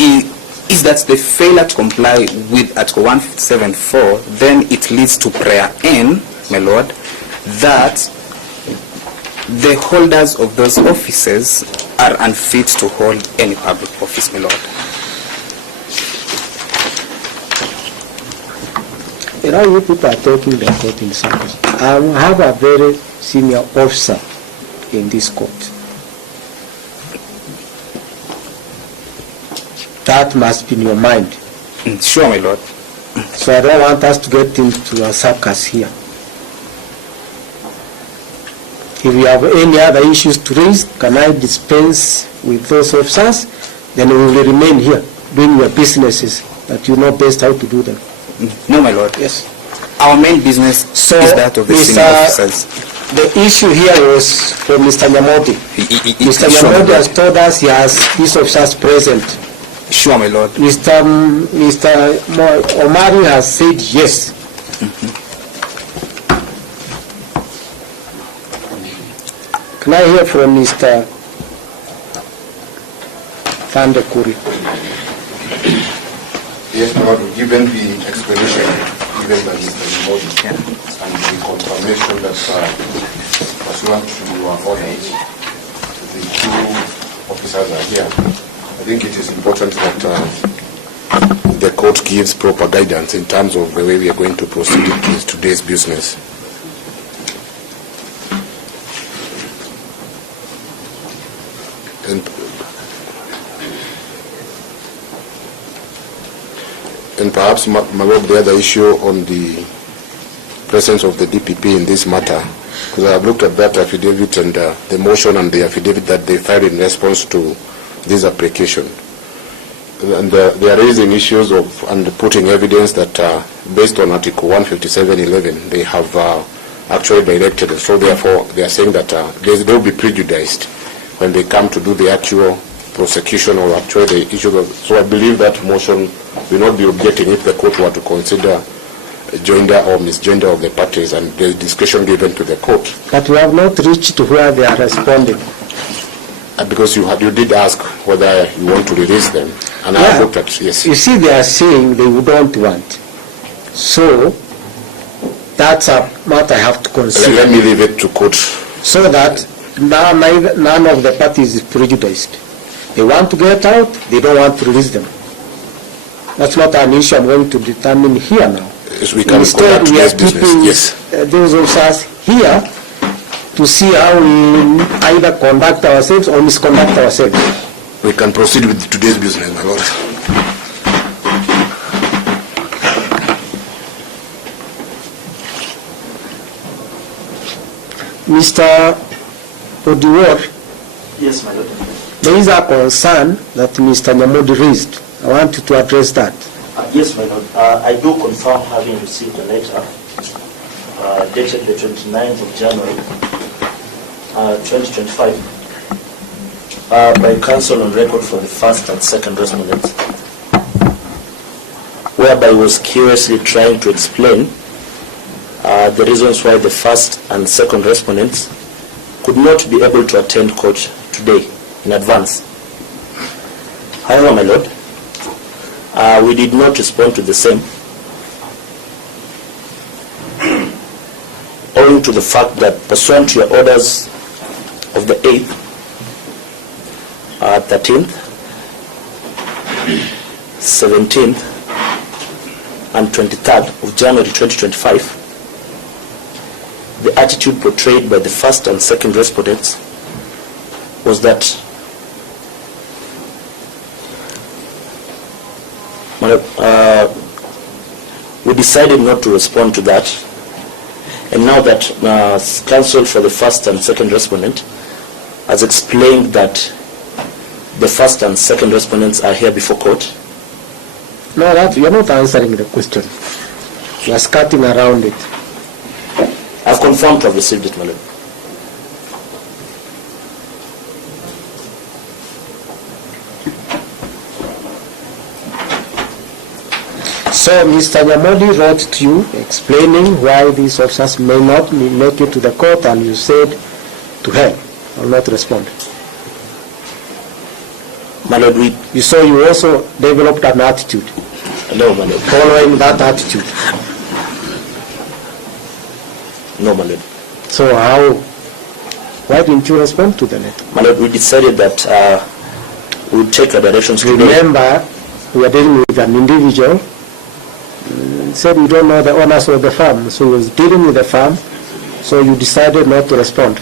is that the failure to comply with Article 157.4, then it leads to prayer N, my Lord, that the holders of those offices are unfit to hold any public office, my Lord. You know, you people are talking the court in circles. I have a very senior officer in this court. That must be in your mind. Sure, my Lord. So I don't want us to get into a circus here. If you have any other issues to raise, can I dispense with those officers? Then we will remain here doing your businesses that you know best how to do them. No, my Lord. Yes. Our main business is that of the senior officers. The issue here was for Mr. Nyamodi. Mr. Nyamodi has told us he has his officers present. Sure, my Lord. Mr. Omari has said yes. Can I hear from Mr. Thandekuri? Yes, my Lord, given the explanation given by Mr. Nyamodi and the confirmation that pursuant to your orders, the two officers are here, I think it is important that the court gives proper guidance in terms of the way we are going to proceed with today's business. And perhaps, my Lord, the other issue on the presence of the DPP in this matter, because I have looked at that affidavit and the motion and the affidavit that they filed in response to this application. And they are raising issues of and putting evidence that based on Article 157.11, they have actually directed. So therefore, they are saying that they will be prejudiced when they come to do the actual prosecution or actually the issue of. So I believe that motion will not be objecting if the court were to consider joinder or misjoinder of the parties and the discretion given to the court. But we have not reached to where they are responding. Because you did ask whether you want to release them, and I have looked at, yes. You see, they are saying they don't want. So that's a matter I have to consider. Let me leave it to court. So that none of the parties is prejudiced. They want to get out, they don't want to release them. That's not an issue I'm going to determine here now. Yes, we can Instead, we are keeping those of us here to see how we either conduct ourselves or misconduct ourselves. We can proceed with today's business, my Lord. Mr. Odinga. Yes, my Lord. There is a concern that Mr. Nyamodi raised. I want you to address that. Yes, my Lord. I do confirm having received a letter dated the 29th of January 2025 by counsel on record for the first and second respondents, whereby he was curiously trying to explain the reasons why the first and second respondents could not be able to attend court today in advance. However, my Lord, we did not respond to the same, owing to the fact that pursuant to your orders of the 8th, 13th, 17th, and 23rd of January 2025, the attitude portrayed by the first and second respondents was that we decided not to respond to that, and now that counsel for the first and second respondent has explained that the first and second respondents are here before court. No, that you're not answering the question. You are skirting around it. I've confirmed to have received it, my Lord. So Mr. Nyamodi wrote to you explaining why these officers may not make it to the court, and you said to hell, I will not respond. My Lord, You saw you also developed an attitude no, my Lord. following that attitude. No, my Lord. So why didn't you respond to the letter? My Lord, we decided that we would take our directions today. Remember, we are dealing with an individual. Said we don't know the owners of the farm, so he was dealing with the farm, so you decided not to respond.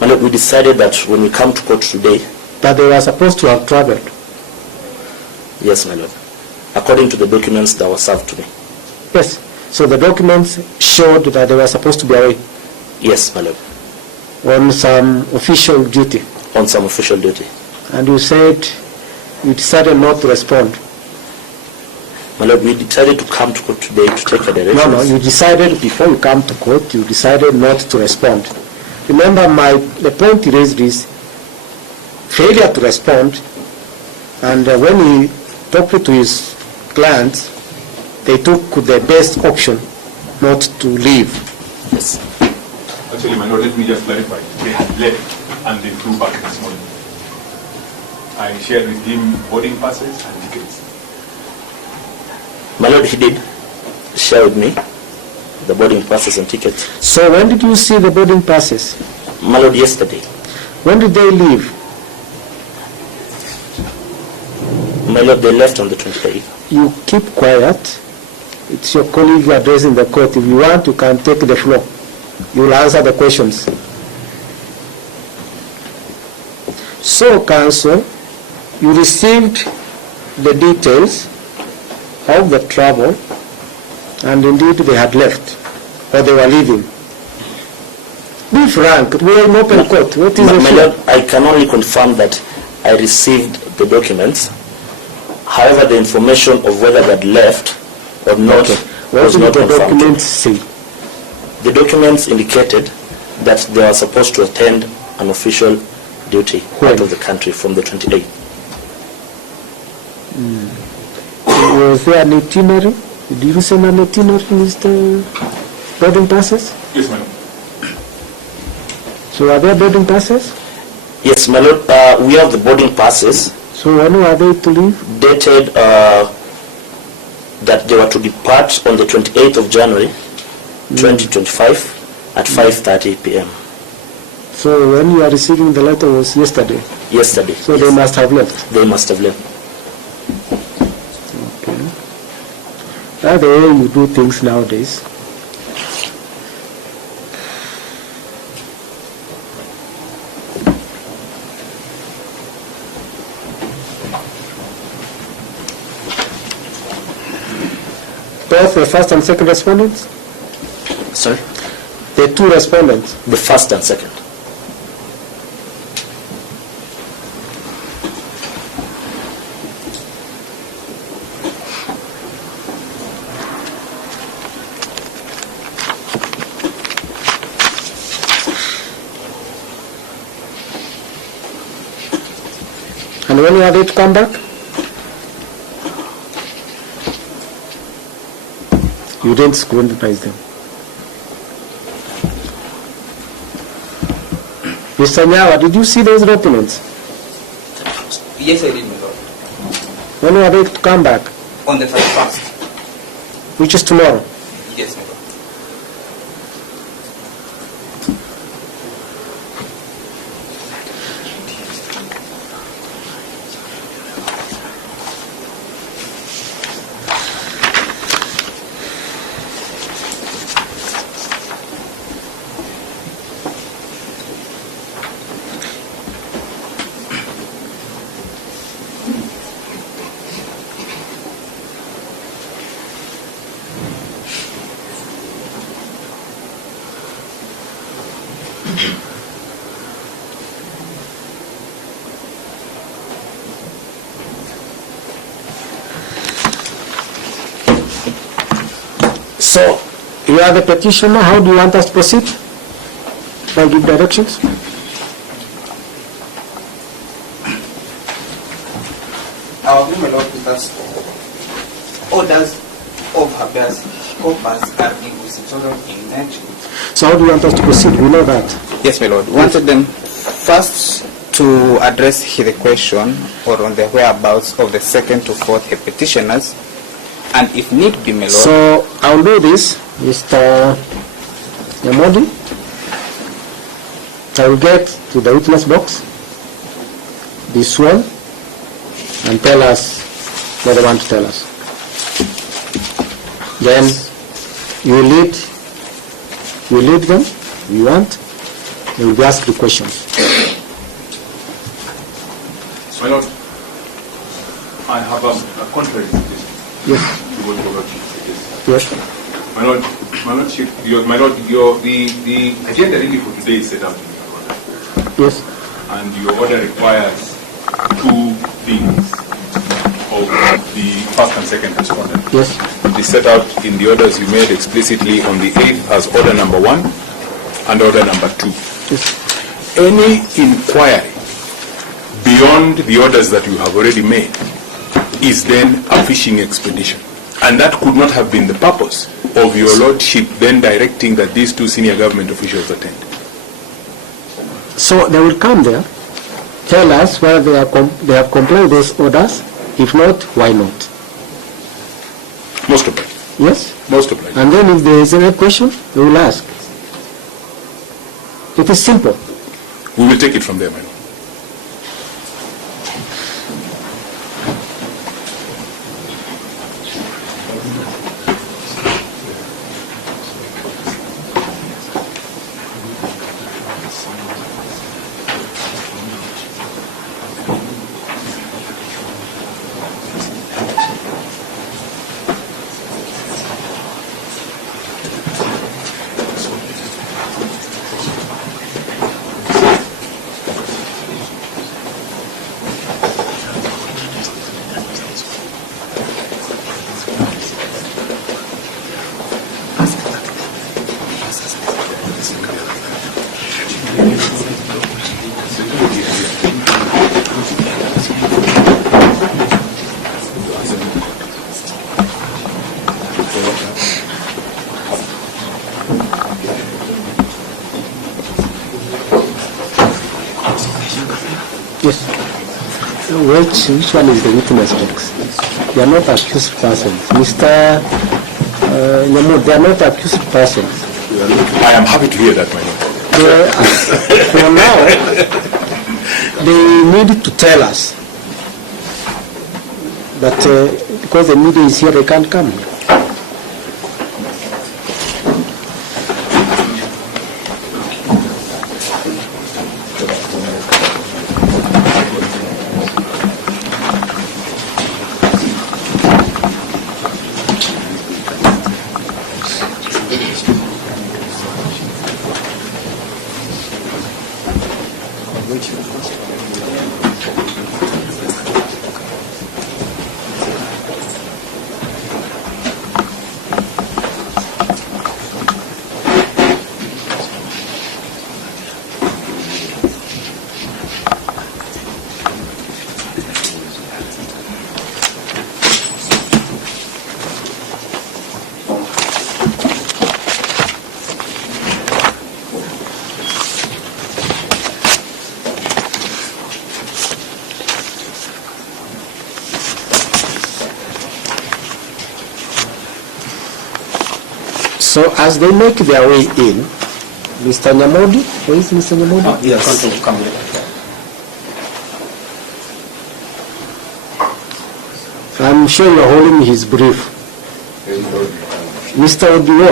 My Lord, we decided that when we come to court today, That they were supposed to have traveled. yes, my Lord, according to the documents that were served to me. Yes. So the documents showed that they were supposed to be away Yes, my Lord, on some official duty. on some official duty. And you said you decided not to respond. My Lord, we decided to come to court today to take our directions. No, you decided before you come to court, you decided not to respond. Remember, the point he raised is failure to respond, and when he talked to his clients, they took the best option not to leave. Yes. Actually, my Lord, let me just clarify. They had left and they flew back this morning. I shared with him boarding passes and tickets. My Lord, he did share with me the boarding passes and tickets. So when did you see the boarding passes? My Lord, yesterday. When did they leave? My Lord, they left on the 28th. You keep quiet. It's your colleague addressing the court. If you want, you can take the floor. You will answer the questions. So, counsel, you received the details of the travel, and indeed they had left, or they were leaving. Be frank, we are in open court. What is the My fear? Lord, I can only confirm that I received the documents. However, the information of whether they had left or not What was did not the confirmed. documents say? The documents indicated that they were supposed to attend an official duty out of the country from the 28th. Was there an itinerary? Did you send an itinerary, Mr. Boarding passes? Yes, my Lord. So are there boarding passes? Yes, my Lord, we have the boarding passes So when were they to leave? dated that they were to depart on the 28th of January 2025 at 5:30 p.m. So when you are receiving the letter was yesterday. yesterday. So they must have left. They must have left. Okay. That's the way you do things nowadays. Both the first and second respondents? Sorry? The two respondents. The first and second. And when are they to come back? You didn't scrutinize them. Mr. Nyawa, did you see those documents? Yes, I did, my Lord. When are they to come back? On the 31st. Which is tomorrow. Yes, my Lord. So, you are the petitioner. How do you want us to proceed? Shall I give directions? Our agreement, my Lord, is that orders of habeas corpus are inquisitorial in nature. So how do you want us to proceed? We know that. Yes, my Lord. Wanted them first to address the question or on the whereabouts of the second to fourth petitioners, and if need be, my lord. So I'll do this, Mr. Nyamodi. I will get to the witness box, be sworn, and tell us what they want to tell us. Then you lead them, you want, they will be asked the questions. My lord, I have a contrary suggestion. Yes. To what your lordship suggests. Yes. My lord, the agenda really for today is set out in your order. Yes. And your order requires two things of the first and second respondent. Yes. It is set out in the orders you made explicitly on the 8th as order number 1 and order number 2. Yes. Any inquiry beyond the orders that you have already made is then a fishing expedition. And that could not have been the purpose of your lordship then directing that these two senior government officials attend. So they will come there, tell us whether they have complied with those orders. If not, why not? Most of them. Yes? Most of them. And then if there is any question, they will ask. It is simple. We will take it from there, my lord. Yes. Which one is the witness box? They are not accused persons. Mr. Nyamod, they are not accused persons. I am happy to hear that, my lord. For now, they need to tell us. But because the media is here, they can't come. So as they make their way in, Mr. Nyamodi, where is Mr. Nyamodi? Yes. I'm sure you're holding his brief. Mr. Odinga,